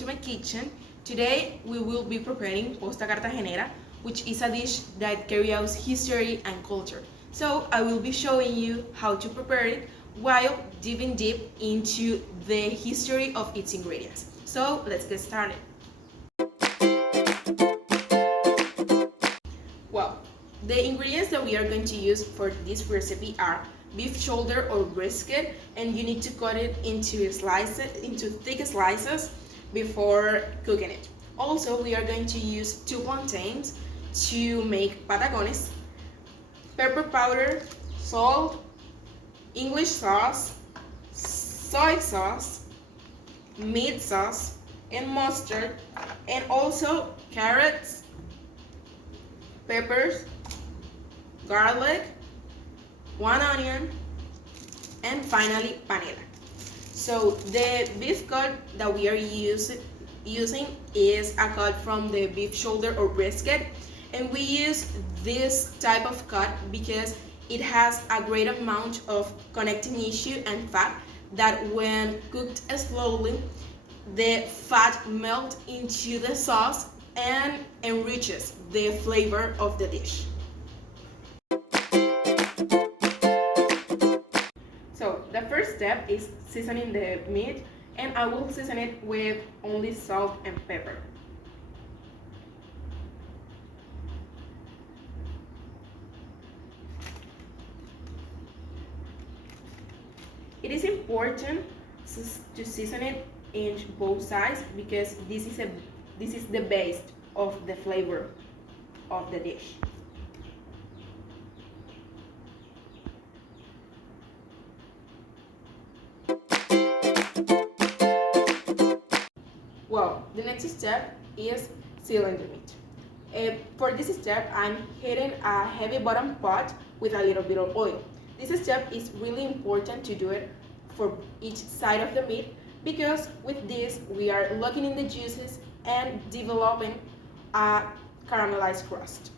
to my kitchen. Today we will be preparing Posta Cartagenera, which is a dish that carries history and culture. So I will be showing you how to prepare it while diving deep into the history of its ingredients. So let's get started. Well, the ingredients that we are going to use for this recipe are beef shoulder or brisket, and you need to cut it into thick slices before cooking it. Also, we are going to use 2 plantains to make patacones, pepper powder, salt, English sauce, soy sauce, meat sauce, and mustard, and also carrots, peppers, garlic, 1 onion, and finally panela. So the beef cut that we are using is a cut from the beef shoulder or brisket, and we use this type of cut because it has a great amount of connecting tissue and fat that when cooked slowly, the fat melts into the sauce and enriches the flavor of the dish. So the first step is seasoning the meat, and I will season it with only salt and pepper. It is important to season it in both sides because this is the base of the flavor of the dish. Well, the next step is sealing the meat. For this step, I'm heating a heavy bottom pot with a little bit of oil. This step is really important to do it for each side of the meat because with this we are locking in the juices and developing a caramelized crust.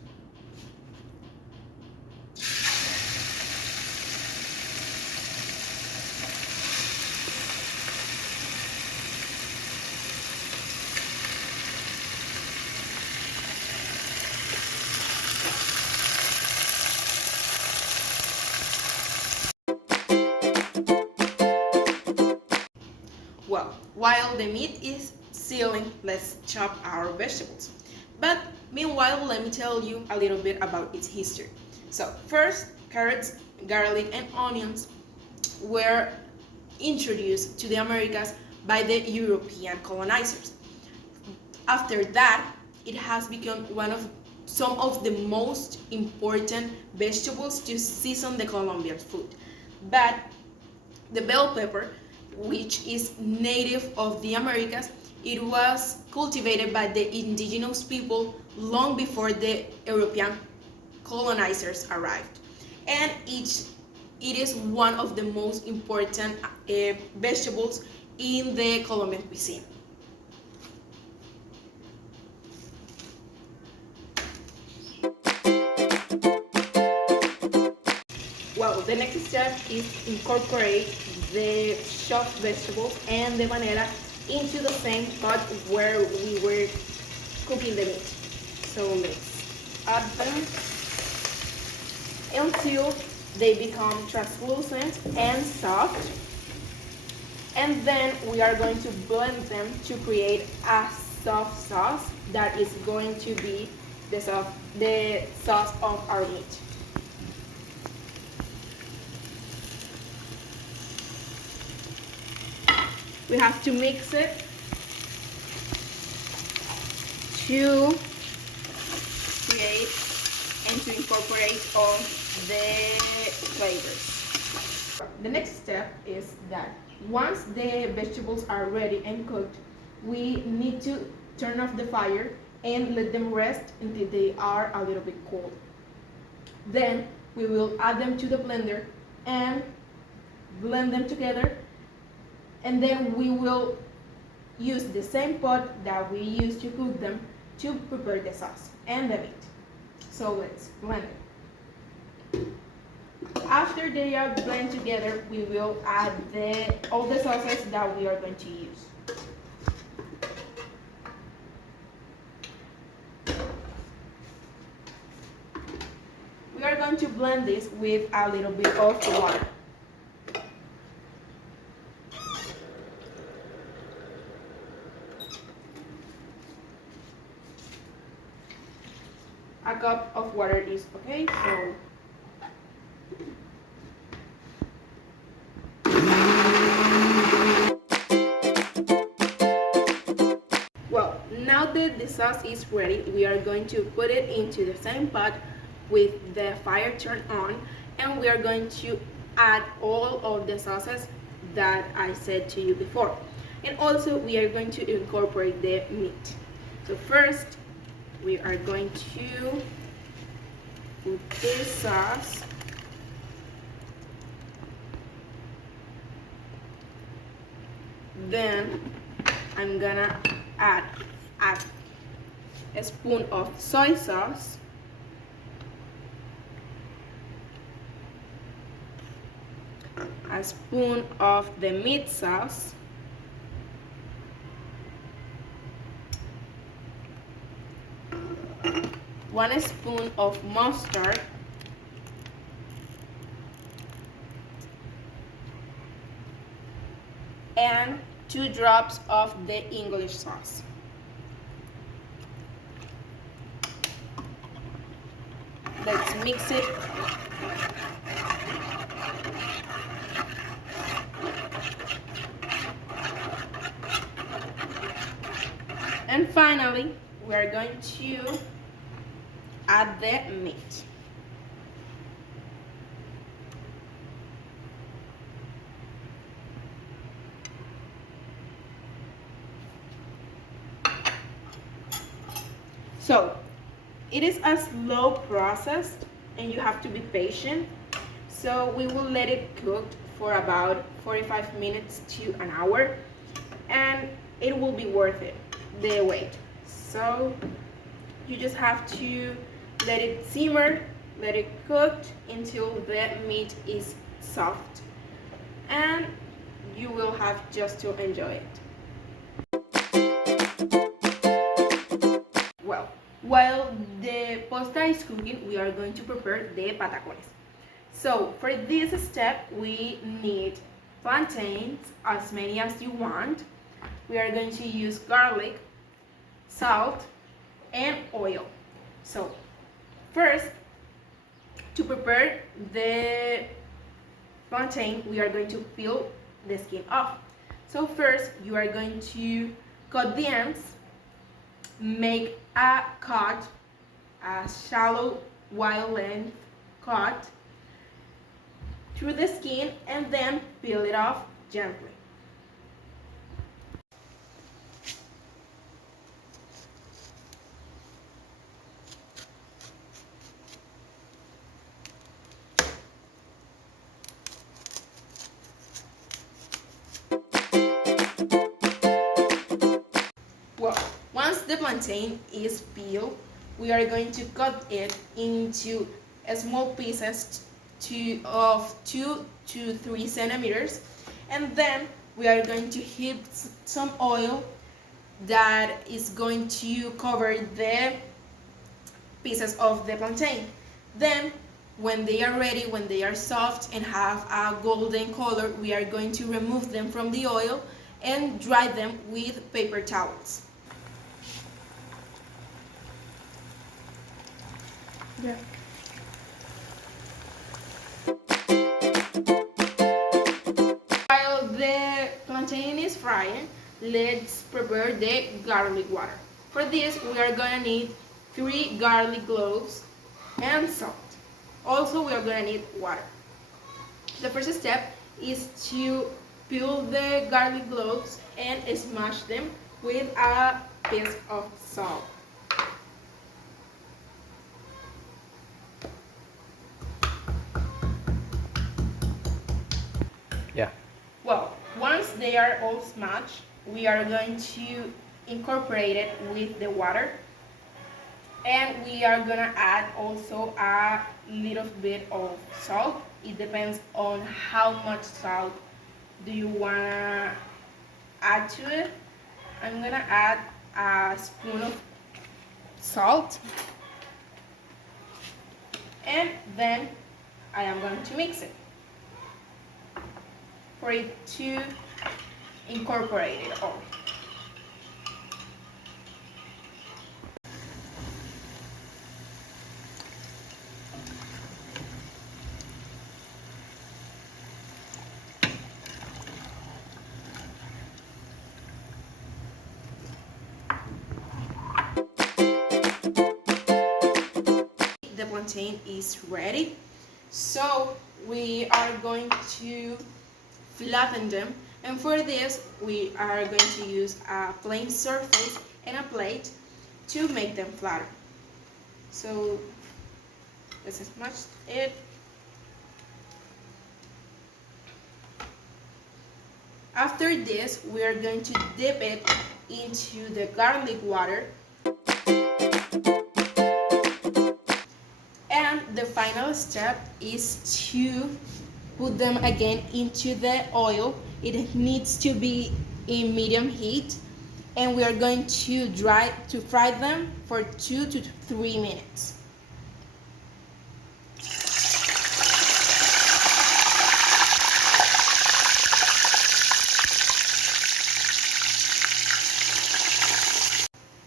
Well, while the meat is sealing, let's chop our vegetables. But meanwhile, let me tell you a little bit about its history. So first, carrots, garlic, and onions were introduced to the Americas by the European colonizers. After that, it has become some of the most important vegetables to season the Colombian food. But the bell pepper, which is native of the Americas, it was cultivated by the indigenous people long before the European colonizers arrived. And it is one of the most important vegetables in the Colombian cuisine. Well, the next step is incorporate the chopped vegetables and the panela into the same pot where we were cooking the meat. So let's add them until they become translucent and soft. And then we are going to blend them to create a soft sauce that is going to be the sauce of our meat. We have to mix it to create and to incorporate all the flavors. The next step is that once the vegetables are ready and cooked, we need to turn off the fire and let them rest until they are a little bit cold. Then we will add them to the blender and blend them together, and then we will use the same pot that we used to cook them to prepare the sauce and the meat. So let's blend it. After they are blended together, we will add all the sauces that we are going to use. blend this with a little bit of water. A cup of water is okay, so well, now that the sauce is ready, we are going to put it into the same pot with the fire turned on, and we are going to add all of the sauces that I said to you before. And also we are going to incorporate the meat. So first we are going to put this sauce then I'm gonna add a spoon of soy sauce, a spoon of the meat sauce, one spoon of mustard, and 2 drops of the English sauce. Let's mix it. And finally, we are going to add the meat. So it is a slow process and you have to be patient. So we will let it cook for about 45 minutes to an hour, and it will be worth it, the wait. So you just have to let it simmer, let it cook until the meat is soft, and you will have just to enjoy it. Well, while the posta is cooking, we are going to prepare the patacones. So for this step, we need plantains, as many as you want. We are going to use garlic, salt, and oil. So first, to prepare the plantain, we are going to peel the skin off. So first, you are going to cut the ends, make a cut, a shallow wide length cut through the skin, and then peel it off gently. Well, once the plantain is peeled, we are going to cut it into small pieces of 2 to 3 centimeters, and then we are going to heat some oil that is going to cover the pieces of the plantain. Then when they are ready, when they are soft and have a golden color, we are going to remove them from the oil and dry them with paper towels. Yeah. While the plantain is frying, let's prepare the garlic water. For this, we are going to need 3 garlic cloves and salt. Also, we are going to need water. The first step is to peel the garlic cloves and smash them with a piece of salt. Yeah. Well, once they are all smashed, we are going to incorporate it with the water, and we are gonna add also a little bit of salt. It depends on how much salt do you wanna add to it. I'm gonna add a spoon of salt, and then I am going to mix it for it to incorporate it all. The plantain is ready, so we are going to flatten them, and for this we are going to use a plain surface and a plate to make them flatter. So let's smash it. After this, we are going to dip it into the garlic water. And the final step is to put them again into the oil. It needs to be in medium heat, and we are going to fry them for 2 to 3 minutes.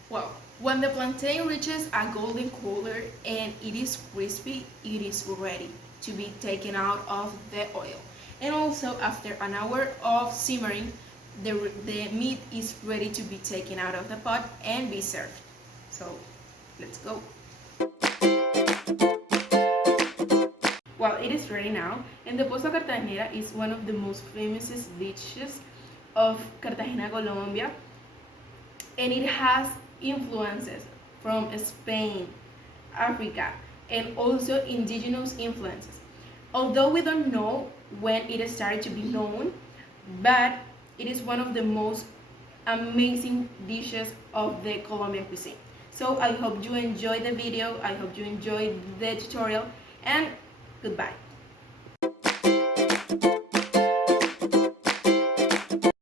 Well, when the plantain reaches a golden color and it is crispy, it is ready to be taken out of the oil. And also, after an hour of simmering, the meat is ready to be taken out of the pot and be served. So, let's go. Well, it is ready now, and the Posta Cartagenera is one of the most famous dishes of Cartagena, Colombia, and it has influences from Spain, Africa, and also indigenous influences. Although we don't know when it started to be known, but it is one of the most amazing dishes of the Colombian cuisine. So I hope you enjoyed the video, I hope you enjoyed the tutorial, and goodbye.